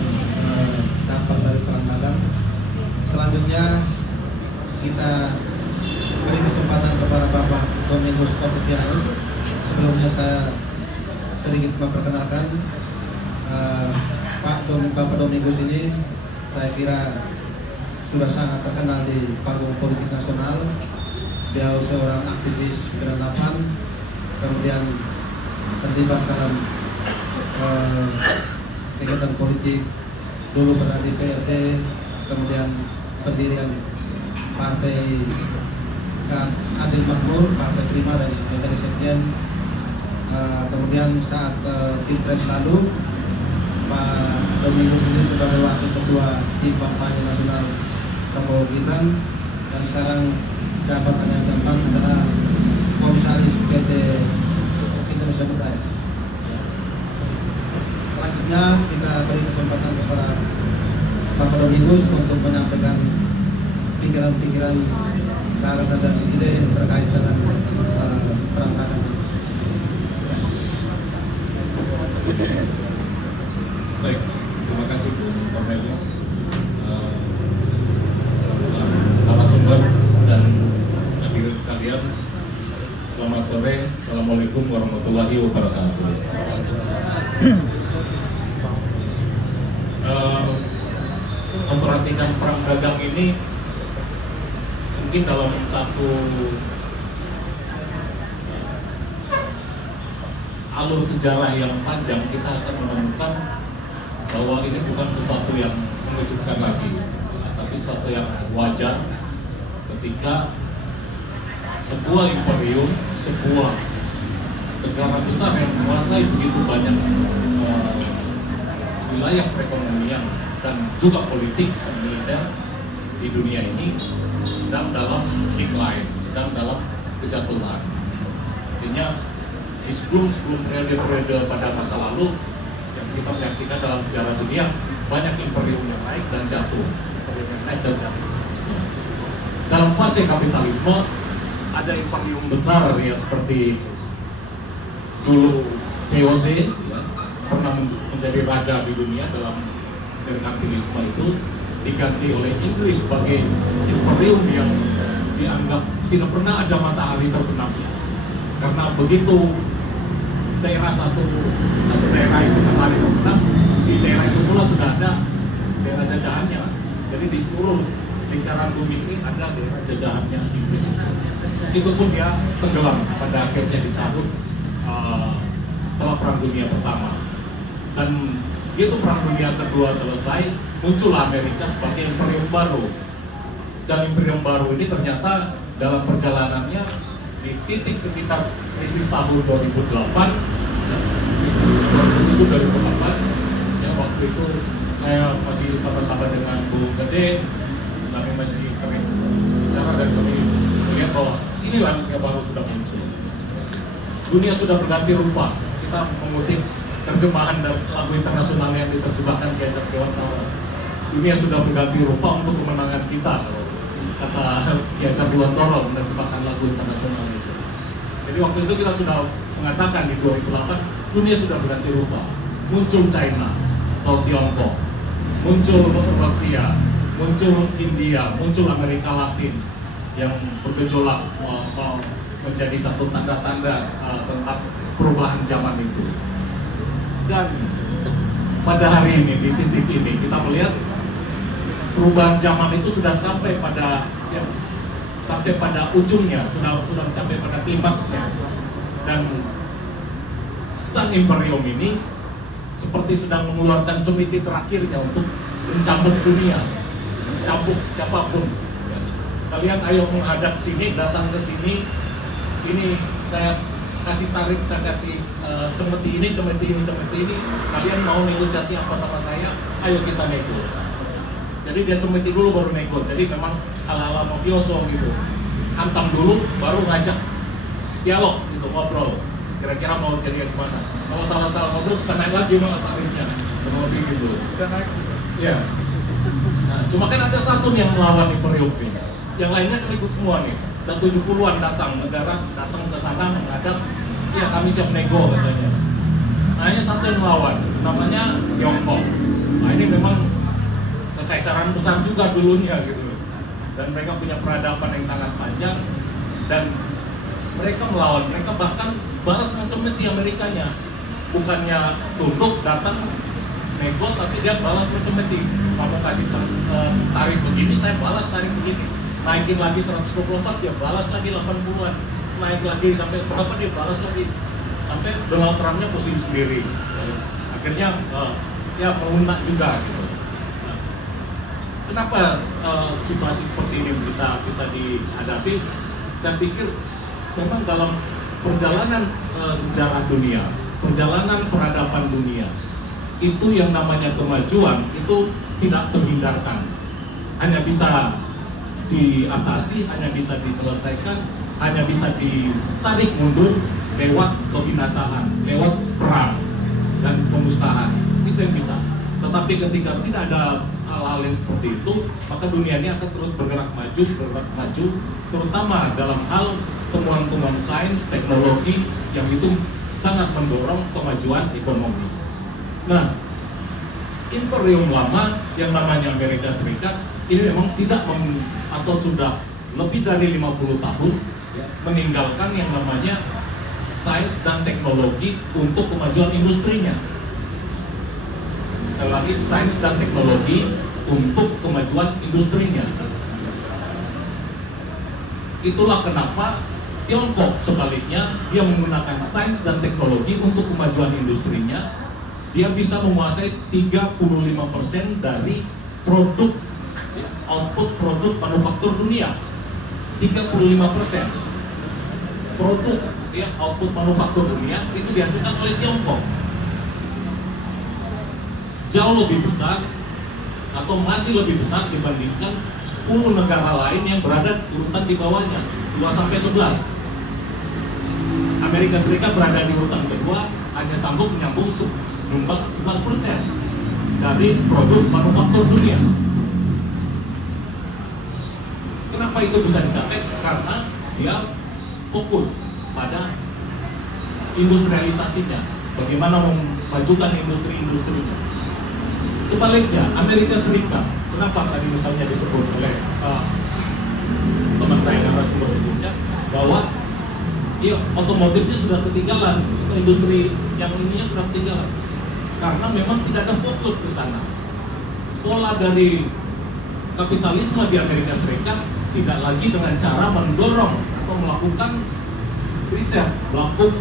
dampak dari perang dagang. Selanjutnya kita beri kesempatan kepada Bapak Dominus Octavianus. Sebelumnya saya sedikit memperkenalkan Bapak Domingus ini saya kira sudah sangat terkenal di panggung politik nasional. Beliau seorang aktivis 98, kemudian terlibat dalam kegiatan politik, dulu pernah di PRD, kemudian pendirian Partai Adil Makmur, Partai Prima dan menjadi sekjen. Kemudian saat Pilpres lalu, Pak Domingus ini sebagai wakil ketua tim kampanye nasional Prabowo Gibran, dan sekarang jabatan yang keempat adalah Komisaris PT Indonesia Budaya. Selanjutnya kita beri kesempatan kepada Bapak Domingus untuk menyampaikan pikiran-pikiran, gagasan dan ide terkait dengan perangkatan. Baik, terima kasih Bu Cornelia, narasumber dan hadirin sekalian. Selamat sore, Assalamualaikum warahmatullahi wabarakatuh. Memperhatikan perang dagang ini mungkin dalam satu alur sejarah yang panjang kita akan menemukan bahwa ini bukan sesuatu yang mengejutkan lagi, tapi sesuatu yang wajar ketika sebuah imperium, sebuah negara besar yang menguasai begitu banyak wilayah perekonomian dan juga politik dan militer di dunia ini sedang dalam decline, sedang dalam kejatuhan. Artinya di sebelum periode pada masa lalu yang kita menyaksikan dalam sejarah dunia, banyak imperium yang naik dan jatuh, imperium yang naik dan jatuh. Dalam fase kapitalisme ada imperium besar ya, seperti dulu VOC ya, pernah menjadi raja di dunia dalam merkantilisme, itu diganti oleh Inggris sebagai imperium yang dianggap tidak pernah ada matahari terbenamnya, karena begitu satu daerah itu matahari terbenam, di daerah itu pula sudah ada daerah jajahannya. Jadi di seluruh lingkaran bumi ini ada daerah jajahannya Inggris. Itu pun dia tenggelam pada akhirnya di tahun setelah Perang Dunia Pertama. Dan begitu Perang Dunia Kedua selesai, muncullah Amerika sebagai imperium baru. Dan imperium baru ini ternyata dalam perjalanannya di titik sekitar krisis tahun 2008, krisis 2007-2008, ya waktu itu saya masih sama-sama dengan Bu Gede, kami masih sering bicara dan kami melihat bahwa inilah yang baru sudah muncul. Dunia sudah berganti rupa. Kita mengutip terjemahan dari lagu internasional yang diterjemahkan Ki Hajar Dewantara. Dunia sudah berganti rupa untuk kemenangan kita, kata Ki Hajar Dewantara menerjemahkan lagu internasional itu. Jadi waktu itu kita sudah mengatakan di 2008 dunia sudah berganti rupa. Muncul China atau Tiongkok, muncul Rusia, muncul India, muncul Amerika Latin yang bergejolak menjadi satu tanda-tanda tentang perubahan zaman itu. Dan pada hari ini, di titik ini, kita melihat perubahan zaman itu sudah sampai pada ujungnya, sudah mencapai pada klimaksnya. Dan sang imperium ini seperti sedang mengeluarkan cemiti terakhirnya untuk mencambuk dunia, mencambuk siapapun. Kalian ayo menghadap sini, datang ke sini. Ini saya kasih tarif, saya kasih cemeti ini. Kalian mau negosiasi apa sama saya? Ayo kita nego. Jadi dia cemeti dulu baru nego. Jadi memang ala-ala mafioso gitu. Hantam dulu baru ngajak dialog gitu, ngobrol. Kira-kira mau jadi gimana? Kalau salah-salah ngobrol bisa naik lagi malah tarifnya. Kurang lebih gitu. Udah naik. Iya. Nah, cuma kan ada satu yang melawan imperium ini. Yang lainnya kan ikut semua nih. Dan 70-an datang, negara datang ke sana menghadap, ya kami siap nego katanya. Nah, hanya satu yang melawan, namanya Tiongkok. Nah, ini memang kekaisaran besar juga dulunya gitu. Dan mereka punya peradaban yang sangat panjang, dan mereka melawan, mereka bahkan balas mencemeti Amerikanya. Bukannya tunduk, datang nego tapi dia balas matematik. Kamu kasih tarif begini, saya balas tarif begini. Naikin lagi 124, dia balas lagi 80-an. Naik lagi sampai berapa, dia balas lagi. Sampai Donald Trump-nya pusing sendiri. Akhirnya ya melunak juga gitu. Nah, kenapa situasi seperti ini bisa dihadapi? Saya pikir memang dalam perjalanan sejarah dunia, perjalanan peradaban dunia, itu yang namanya kemajuan itu tidak terhindarkan, hanya bisa diatasi, hanya bisa diselesaikan, hanya bisa ditarik mundur lewat kebinasaan, lewat perang dan pemusnahan, itu yang bisa. Tetapi ketika tidak ada hal-hal yang seperti itu, maka dunia ini akan terus bergerak maju, terutama dalam hal temuan-temuan sains, teknologi yang itu sangat mendorong kemajuan ekonomi. Nah, imperium lama yang namanya Amerika Serikat ini memang tidak atau sudah lebih dari 50 tahun ya, meninggalkan yang namanya sains dan teknologi untuk kemajuan industrinya. Sekali lagi, sains dan teknologi untuk kemajuan industrinya. Itulah kenapa Tiongkok sebaliknya, dia menggunakan sains dan teknologi untuk kemajuan industrinya. Dia bisa menguasai 35% dari produk, output produk manufaktur dunia. 35% produk ya, output manufaktur dunia itu dihasilkan oleh Tiongkok. Jauh lebih besar atau masih lebih besar dibandingkan 10 negara lain yang berada urutan di bawahnya, 2-11. Amerika Serikat berada di urutan kedua, hanya sanggup menyambung menyumbang 11% dari produk manufaktur dunia. Kenapa itu bisa dicapai? Karena dia fokus pada industrialisasinya, bagaimana memajukan industri-industrinya. Sebaliknya, Amerika Serikat, kenapa tadi misalnya disebut oleh teman saya narasumber sebelumnya bahwa iya, otomotifnya sudah ketinggalan, itu industri yang ininya sudah ketinggalan, karena memang tidak ada fokus ke sana. Pola dari kapitalisme di Amerika Serikat tidak lagi dengan cara mendorong atau melakukan riset,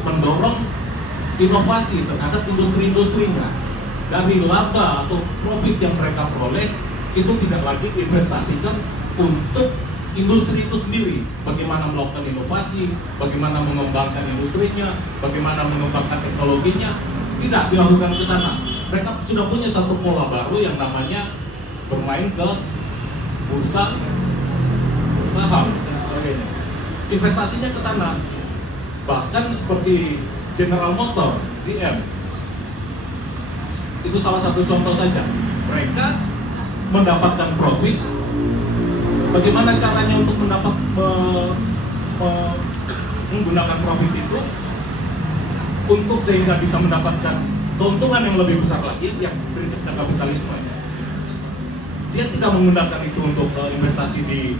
mendorong inovasi terhadap industri-industrinya. Dari laba atau profit yang mereka peroleh itu tidak lagi diinvestasikan untuk industri itu sendiri. Bagaimana melakukan inovasi, bagaimana mengembangkan industrinya, bagaimana mengembangkan teknologinya, tidak dilakukan ke sana. Mereka sudah punya satu pola baru yang namanya bermain ke bursa saham dan sebagainya. Investasinya ke sana. Bahkan seperti General Motor, GM, itu salah satu contoh saja. Mereka mendapatkan profit. Bagaimana caranya untuk menggunakan profit itu untuk sehingga bisa mendapatkan keuntungan yang lebih besar lagi, yang prinsipnya kapitalisme. Dia tidak menggunakan itu untuk investasi di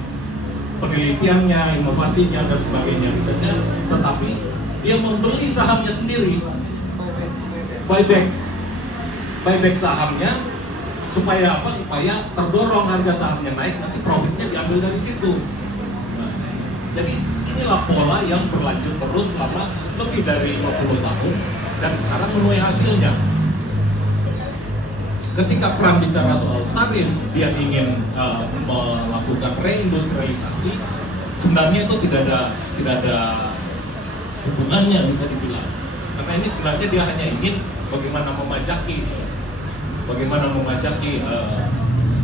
penelitiannya, inovasinya dan sebagainya misalnya, tetapi dia membeli sahamnya sendiri, buyback sahamnya, supaya apa? Supaya terdorong harga sahamnya naik, nanti profitnya diambil dari situ. Nah, jadi inilah pola yang berlanjut terus selama lebih dari 50 tahun dan sekarang menuai hasilnya. Ketika Trump bicara soal tarif, dia ingin melakukan reindustrialisasi, sebenarnya itu tidak ada hubungannya, bisa dibilang. Karena ini sebenarnya dia hanya ingin bagaimana memajaki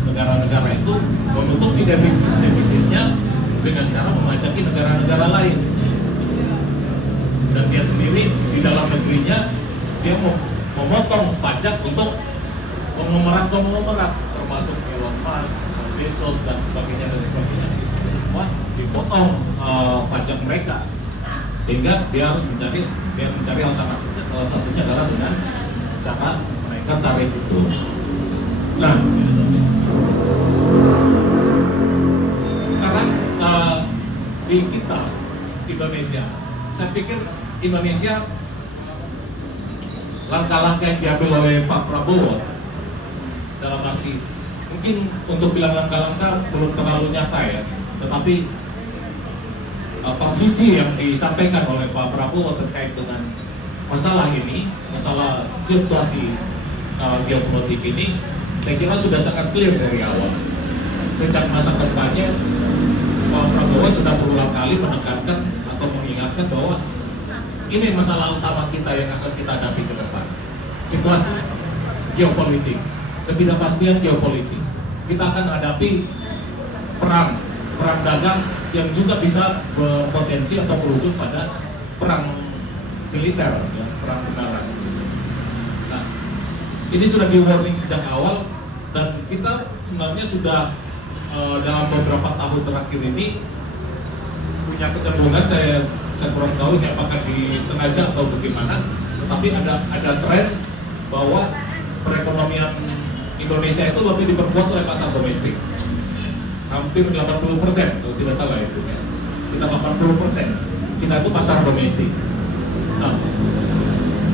negara-negara itu menutupi defisitnya dengan cara memajaki negara-negara lain. Dan dia sendiri di dalam negerinya dia mau memotong pajak untuk konglomerat termasuk Elon Musk, Bezos dan sebagainya. Itu semua dipotong pajak mereka, sehingga dia harus mencari alternatifnya. Salah satunya adalah dengan cara menaikkan tarif itu. Nah, sekarang di kita Indonesia, saya pikir Indonesia langkah-langkah yang diambil oleh Pak Prabowo dalam arti mungkin untuk bilang langkah-langkah belum terlalu nyata ya, tetapi visi yang disampaikan oleh Pak Prabowo terkait dengan masalah ini, masalah situasi geopolitik ini, saya kira sudah sangat clear dari awal. Sejak masa kampanye, Pak Prabowo sudah berulang kali menekankan atau mengingatkan bahwa ini masalah utama kita yang akan kita hadapi ke depan. Situasi geopolitik, ketidakpastian geopolitik. Kita akan hadapi perang dagang yang juga bisa berpotensi atau berujung pada perang militer, ya, perang benaran. Nah, ini sudah di warning sejak awal dan kita sebenarnya sudah dalam beberapa tahun terakhir ini punya kecenderungan, saya kurang tahu ini apakah disengaja atau bagaimana, tetapi ada tren bahwa perekonomian Indonesia itu lebih diperkuat oleh pasar domestik. Hampir 80% kalau tidak salah itu ya. Kita 80% kita itu pasar domestik. Nah,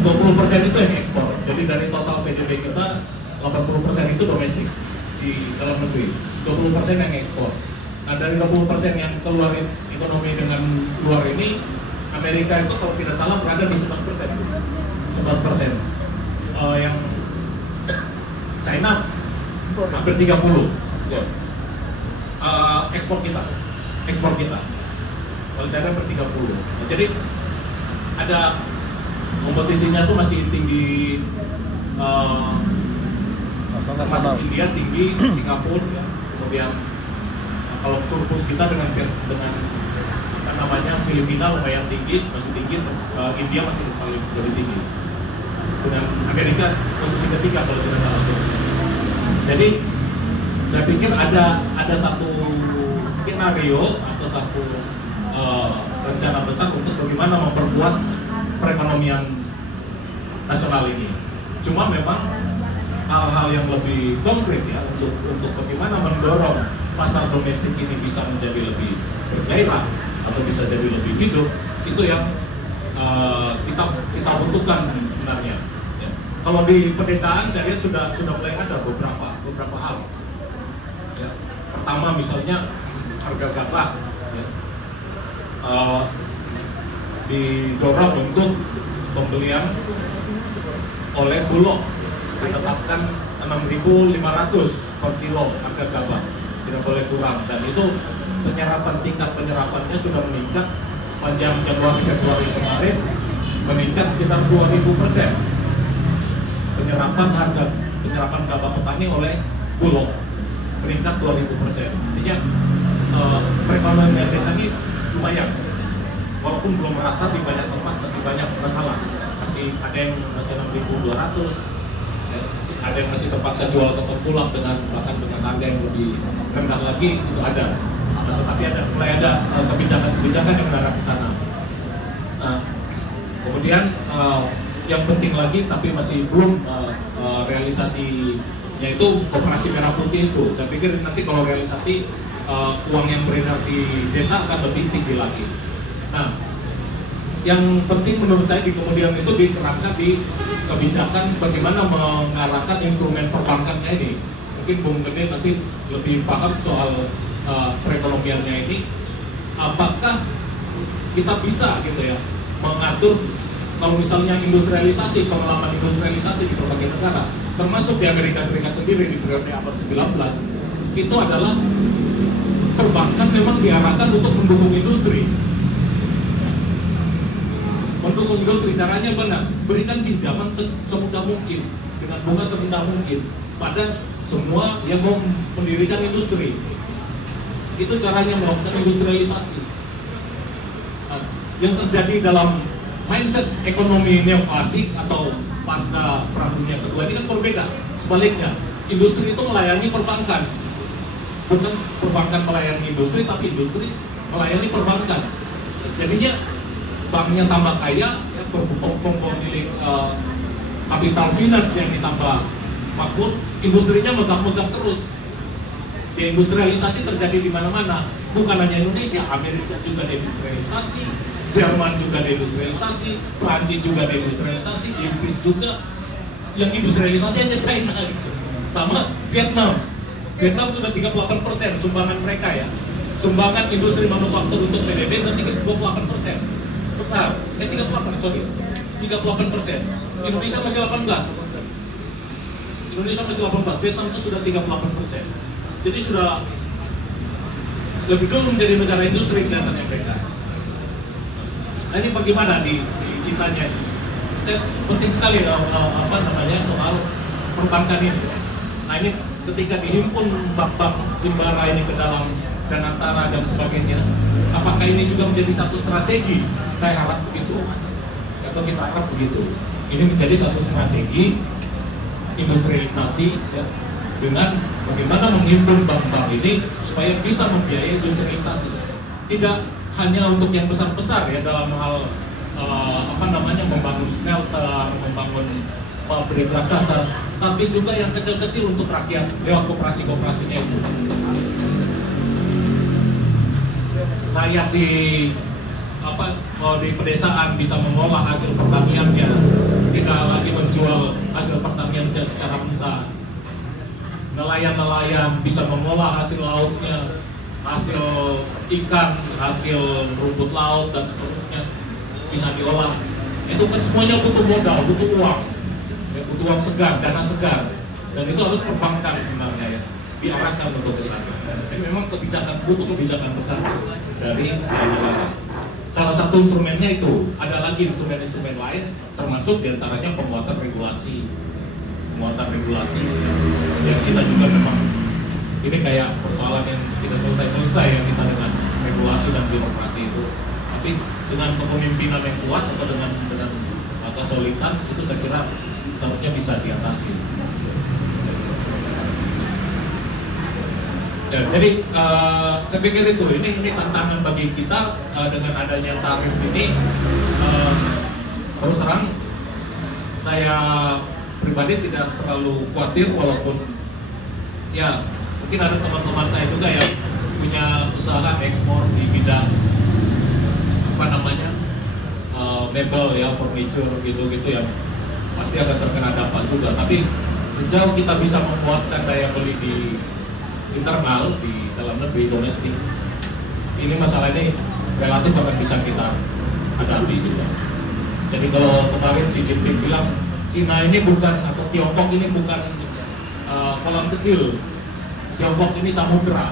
20% itu yang ekspor. Jadi dari total PDB kita 80% itu domestik di dalam negeri. 20% yang ekspor. Nah, dari 20% yang keluar ekonomi dengan luar ini, Amerika itu kalau tidak salah berada di 11%. 11%. Yang China hampir 30. Ya. Ekspor kita. Kalau China hampir 30. Nah, jadi ada komposisinya tuh masih tinggi, termasuk India tinggi, Singapura, ya. Kemudian kalau surplus kita dengan apa namanya Filipina lumayan tinggi, masih tinggi, India masih paling lebih tinggi. Dengan Amerika posisi ketiga kalau tidak salah. Jadi saya pikir ada satu skenario atau satu rencana besar untuk bagaimana memperkuat perekonomian nasional ini. Cuma memang hal-hal yang lebih konkret ya untuk bagaimana mendorong pasar domestik ini bisa menjadi lebih bergairah atau bisa jadi lebih hidup, itu yang kita butuhkan sebenarnya. Ya. Kalau di pedesaan saya lihat sudah mulai ada beberapa hal. Ya. Pertama misalnya harga gabah ya. Didorong untuk pembelian oleh Bulog, ditetapkan 6.500 per kilo harga gabah, tidak boleh kurang, dan itu tingkat penyerapannya sudah meningkat sepanjang Januari-Februari kemarin, meningkat sekitar 2000%. Penyerapan gabah petani oleh Bulog meningkat 2000%. Artinya perekonomian desa ini lumayan, walaupun belum merata di banyak tempat, masih banyak masalah. Masih ada yang masih 6.200, ya. Ada yang masih terpaksa jual atau pulang bahkan dengan harga yang lebih rendah lagi, itu ada. Nah, tetapi mulai ada kebijakan yang mengarah ke sana. Nah, kemudian yang penting lagi tapi masih belum realisasinya itu Koperasi Merah Putih itu. Saya pikir nanti kalau realisasi uang yang beredar di desa akan lebih tinggi lagi. Nah, yang penting menurut saya di kemudian itu diterapkan di kebijakan bagaimana mengarahkan instrumen perbankannya ini. Mungkin Bung Gede nanti lebih paham soal perekonomiannya ini. Apakah kita bisa gitu ya mengatur kalau misalnya industrialisasi, pengalaman industrialisasi di berbagai negara, termasuk di Amerika Serikat sendiri di periode abad 19, itu adalah perbankan memang diarahkan untuk mendukung industri. Mendukung industri, caranya mana? Berikan pinjaman semudah mungkin, dengan bunga serendah mungkin pada semua yang mau mendirikan industri. Itu caranya melakukan industrialisasi. Nah, yang terjadi dalam mindset ekonomi neoklasik atau pasca Perang Dunia Kedua ini kan berbeda. Sebaliknya, industri itu melayani perbankan. Bukan perbankan melayani industri, tapi industri melayani perbankan. Jadinya banknya tambah kaya, ya, pemilik kapital finance yang ditambah makmur, industrinya megap-megap terus. Deindustrialisasi terjadi di mana-mana, bukan hanya Indonesia, Amerika juga deindustrialisasi, Jerman juga deindustrialisasi, Prancis juga deindustrialisasi, Inggris juga. Yang industrialisasi hanya China gitu. sama Vietnam. Vietnam sudah 38% sumbangan mereka ya. Sumbangan industri manufaktur untuk PDB dan 28%. Besar, 38%, sorry. 38%. Indonesia masih 18%. Indonesia masih 18%, Vietnam itu sudah 38%. Jadi sudah lebih dulu menjadi negara industri kelihatannya mereka. Nah ini bagaimana ditanya? Penting sekali soal perbankan ini. Nah ini ketika dihimpun bank-bank himbara ini ke dalam Danantara dan sebagainya, apakah ini juga menjadi satu strategi? Saya harap begitu, atau kita harap begitu. Ini menjadi satu strategi industrialisasi ya, dengan bagaimana menghimpun bank-bank ini supaya bisa membiayai industrialisasi. Tidak hanya untuk yang besar-besar ya dalam hal membangun smelter, membangun pabrik raksasa, tapi juga yang kecil-kecil untuk rakyat lewat koperasi-koperasinya itu. Rakyat di pedesaan bisa mengolah hasil pertaniannya, tidak lagi menjual hasil pertanian secara mentah. Nelayan-nelayan bisa mengolah hasil lautnya, hasil ikan, hasil rumput laut dan seterusnya bisa diolah. Itu kan semuanya butuh modal, butuh uang, ya, butuh uang segar, dana segar, dan itu harus perbankan sebenarnya ya, diarahkan untuk ke sana. Memang butuh kebijakan besar dari negara. Salah satu instrumennya itu, ada lagi instrumen-instrumen lain, termasuk diantaranya penguatan regulasi. Ya kita juga memang ini kayak persoalan yang tidak selesai ya kita dengan regulasi dan birokrasi itu. Tapi dengan kepemimpinan yang kuat atau dengan kesolidan itu saya kira seharusnya bisa diatasi. Ya, jadi saya pikir itu ini tantangan bagi kita dengan adanya tarif ini. Terus terang saya pribadi tidak terlalu khawatir, walaupun ya mungkin ada teman-teman saya juga yang punya usaha ekspor di bidang mebel ya, furniture gitu-gitu yang pasti akan terkena dampak juga. Tapi sejauh kita bisa menguatkan daya beli di internal, di dalam negeri, domestik, ini masalah ini relatif akan bisa kita hadapi juga. Jadi kalau kemarin Xi Jinping bilang Cina ini bukan, atau Tiongkok ini bukan kolam kecil, Tiongkok ini samudra.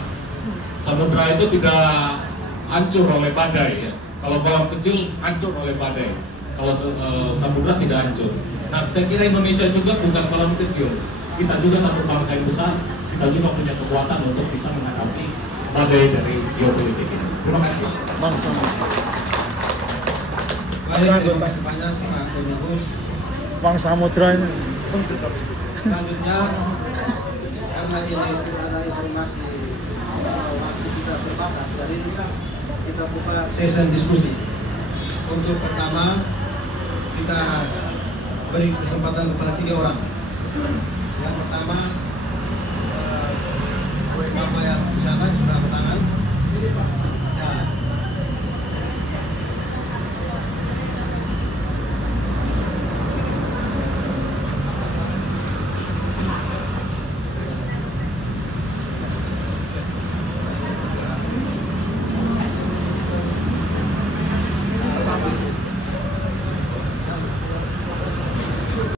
Samudra itu tidak hancur oleh badai ya. Kalau kolam kecil hancur oleh badai, kalau samudra tidak hancur. Nah saya kira Indonesia juga bukan kolam kecil, kita juga satu bangsa yang besar, kita juga punya kekuatan untuk bisa menghadapi badai dari geopolitik ini. Terima kasih. Baik, terima kasih banyak Pak Dominus. Bang Samudra ini. Selanjutnya, karena ini sudah ada informasi waktu kita terbatas, jadi kita buka sesi diskusi. Untuk pertama, kita beri kesempatan kepada 3 orang. Yang pertama